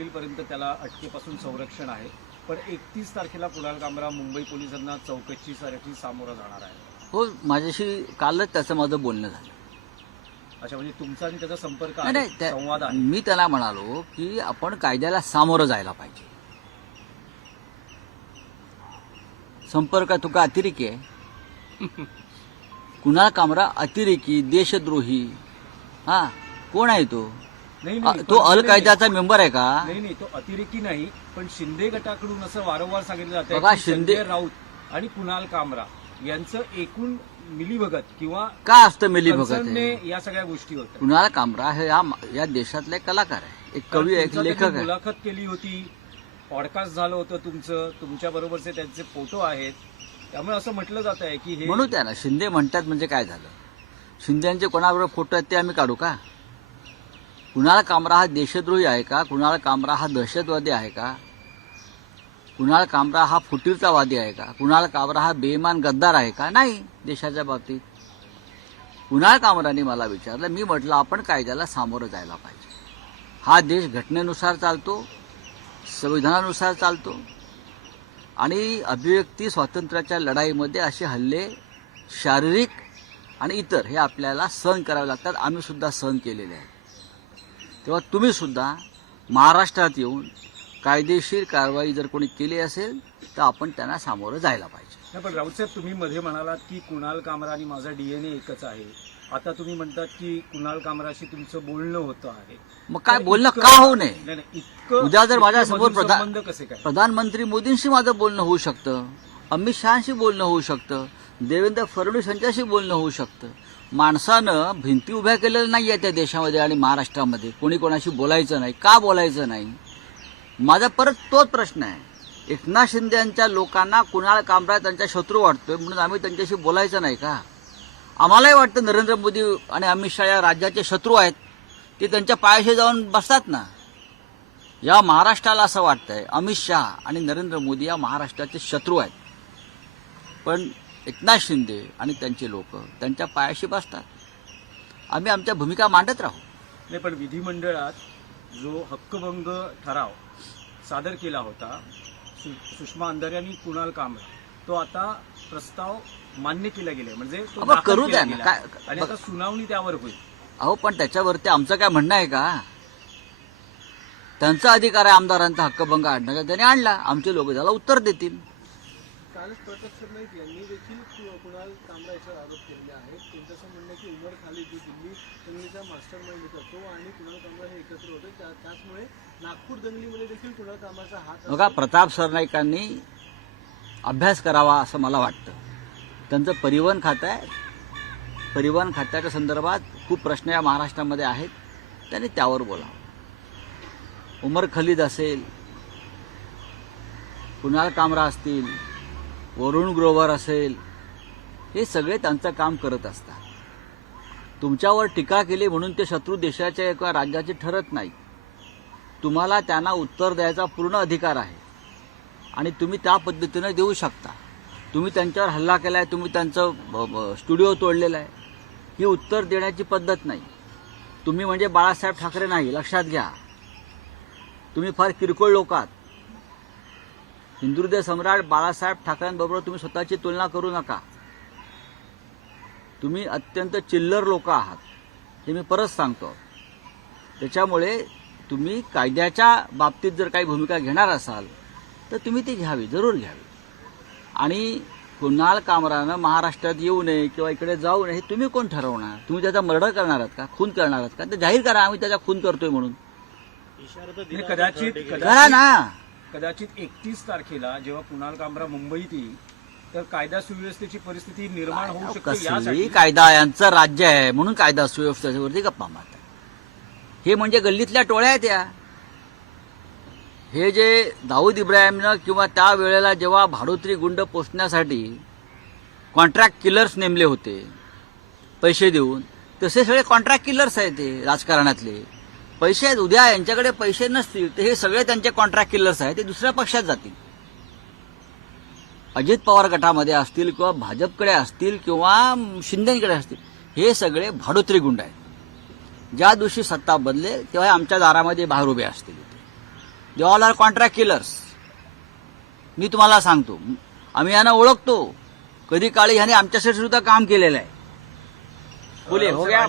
एप्रिलपर्यंत त्याला अटकेपासून संरक्षण आहे, पण 31 तारखेला कुणाल कामरा मुंबई पोलिसांना चौकशीसाठी सामोरा जाणार आहे. हो, माझ्याशी कालच त्याचं माझं बोलणं झालं. अच्छा, म्हणजे तुमचा आणि त्याचा संपर्क नाही, आहे, संवाद आहे. मी त्याला म्हणालो की आपण कायद्याला सामोरं जायला पाहिजे. संपर्क तुका अतिरेकी आहे. कुणाल कामरा अतिरेकी, देशद्रोही, हा कोण आहे तो? नाही, तो अल कायद्याचा मेंबर आहे का? नाही, तो अतिरेकी नाही, पण शिंदे गटाकडून असं वारंवार सांगितलं जातं बघा, की शिंदे संजय राऊत आणि कुणाल कामरा यांचं एकूण मिलीभगत किंवा का असतं मिलीभगत कन्सर्नने आहे? या सगळ्या गोष्टी होत्या. कुणाल कामरा हे या देशातला एक कलाकार आहे, एक कवी आहे, एक तुमचं लेखक त्यांनी आहे. मुलाखत केली होती, पॉडकास्ट झालं होतं तुमचं, तुमच्या बरोबरचे त्यांचे फोटो आहेत, त्यामुळे असं म्हटलं जात आहे की हे म्हणू त्या ना, शिंदे म्हणतात म्हणजे काय झालं? शिंदेचे कोणाबरोबर फोटो आहेत ते आम्ही काढू का? कुणाल कामरा हा देशद्रोही आहे का? कुणाल कामरा हा दहशतवादी आहे का? कुणाल कामरा हा फुटीरतावादी आहे का? कुणाल कामरा हा बेईमान गद्दार आहे का? नाही. देशाच्या बाबतीत कुणाल कामराने मला विचारलं, मी म्हटलं आपण कायद्याला सामोरं जायला पाहिजे. हा देश घटनेनुसार चालतो, संविधानानुसार चालतो, आणि अभिव्यक्ती स्वातंत्र्याच्या लढाईमध्ये असे हल्ले शारीरिक आणि इतर हे आपल्याला सहन करावे लागतात. आम्ही सुद्धा सहन केलेले आहे. तेव्हा तुम्ही सुद्धा महाराष्ट्रात येऊन कायदेशीर कारवाई जर कोणी केली असेल तर आपण त्यांना सामोरं जायला पाहिजे. नाही, पण राऊत साहेब, तुम्ही मध्ये म्हणालात की कुणाल कामरा आणि माझा DNA एकच आहे. आता तुम्ही म्हणतात की कुणाल कामराशी तुमचं बोलणं होतं आहे. मग काय बोलणं इतकं- का होऊ नये? नाही, इतकं उद्या जर माझ्यासमोर मधुर संबंध कसे काय? प्रधानमंत्री मोदींशी माझं बोलणं होऊ शकतं, अमित शहाशी बोलणं होऊ शकतं, देवेंद्र फडणवीस यांच्याशी बोलणं होऊ शकतं. माणसानं भिंती उभ्या केलेल्या नाही आहे त्या देशामध्ये आणि महाराष्ट्रामध्ये. कोणी कोणाशी बोलायचं नाही, का बोलायचं नाही? माझा परत तोच प्रश्न आहे. एकनाथ शिंदे यांच्या लोकांना कुणाल कामरा त्यांचा शत्रू वाटतोय म्हणून आम्ही त्यांच्याशी बोलायचं नाही का? आम्हालाही वाटतं नरेंद्र मोदी आणि अमित शहा या राज्याचे शत्रू आहेत, ते त्यांच्या पायाशी जाऊन बसतात ना. या महाराष्ट्राला असं वाटतंय अमित शहा आणि नरेंद्र मोदी या महाराष्ट्राचे शत्रू आहेत, पण एकनाथ शिंदे आणि त्यांचे लोक त्यांच्या पायाशी बसतात. आम्ही आमच्या भूमिका मांडत राहू. नाही, पण विधिमंडळात जो हक्कभंग ठराव सादर केला होता सुषमा अंधारे आणि कुणाल कामरा, तो आता प्रस्ताव मान्य केला गेलाय, म्हणजे तो अबा, दाखल करू केला द्या ना. गेलाय. काय- आणि आता सुनावणी त्यावर होईल. अहो, पण त्याच्यावरती आमचं काय म्हणणं आहे का? त्यांचा अधिकार आहे आमदारांचा हक्कभंग आणण्याचा, त्याने आणला. आमचे लोक त्याला उत्तर देतील. कालच प्रताप सरनाईक यांनी देखील कुणाल कामरा याच्यावर आरोप केलेले आहेत. त्यांचं असं म्हणणं आहे की उमर खालिद जो दिल्ली दंगलीचा मास्टर माइंड होता, तो आणि कुणाल कामरा हे एकत्र होते. त्याचमुळे नागपूर दंगलीमध्ये देखील कुणाल कामराचा हात बघा, प्रताप सरनाईकांनी अभ्यास करावा असं मला वाटतं. त्यांचं परिवहन खातं आहे. परिवहन खात्याच्या संदर्भात खूप प्रश्न या महाराष्ट्रामध्ये आहेत, त्यांनी त्यावर बोलावं. उमर खलीद असेल, कुणाल कामरा असतील, वरुण ग्रोवर असेल, हे सगळे त्यांचं काम करत असतात. तुमच्यावर टीका केली म्हणून ते शत्रू देशाचे किंवा राज्याचे ठरत नाही. तुम्हाला त्यांना उत्तर द्यायचा पूर्ण अधिकार आहे आणि तुम्ही त्या पद्धतीनं देऊ शकता. तुम्ही त्यांच्यावर हल्ला केला आहे, तुम्ही त्यांचं स्टुडिओ तोडलेलं आहे, ही उत्तर देण्याची पद्धत नाही. तुम्ही म्हणजे बाळासाहेब ठाकरे नाही, लक्षात घ्या. तुम्ही फार किरकोळ लोक आहात. हिंदुहृदय सम्राट बाळासाहेब ठाकरेंबरोबर तुम्ही स्वतःची तुलना करू नका. तुम्ही अत्यंत चिल्लर लोक आहात, हे मी परत सांगतो. त्याच्यामुळे तुम्ही कायद्याच्या बाबतीत जर काही भूमिका घेणार असाल तर तुम्ही ती घ्यावी, जरूर घ्यावी. आणि कुणाल कामरानं महाराष्ट्रात येऊ नये किंवा इकडे जाऊ नये हे तुम्ही कोण ठरवणार? तुम्ही त्याचा मर्डर करणार आहात का? खून करणार आहात का? ते जाहीर करा आम्ही त्याचा खून करतोय म्हणून. नाही, कदाचित करा ना. कदाचित 31 तारखेला जेव्हा कुणाल कामरा मुंबईत येईल तर कायदा सुव्यवस्थेची परिस्थिती निर्माण होऊ शकते. कसली यासाठी कायदा, यांचं राज्य आहे म्हणून कायदा सुव्यवस्थेवरती गप्पा मारतात. हे म्हणजे गल्लीतल्या टोळ्या आहेत या. हे जे दाऊद इब्राहिमनं किंवा त्या वेळेला जेव्हा भाडोत्री गुंड पोचण्यासाठी कॉन्ट्रॅक्ट किलर्स नेमले होते पैसे देऊन, तसे सगळे कॉन्ट्रॅक्ट किलर्स आहेत ते राजकारणातले. पैसे आहेत, उद्या यांच्याकडे पैसे नसतील तर हे सगळे त्यांचे कॉन्ट्रॅक्ट किलर्स आहेत, ते दुसऱ्या पक्षात जातील. अजित पवार गटामध्ये असतील किंवा भाजपकडे असतील किंवा शिंदेकडे असतील, हे सगळे भाडोत्री गुंड आहेत. ज्या दिवशी सत्ता बदलेल तेव्हा आमच्या दारामध्ये बाहेर उभे असतील. They all are contract killers. मी तुम्हाला सांगतो, आम्ही यांना ओळखतो. कधी काळी ह्याने आमच्यासाठी सुद्धा काम केलेलं आहे. बोले हो गया.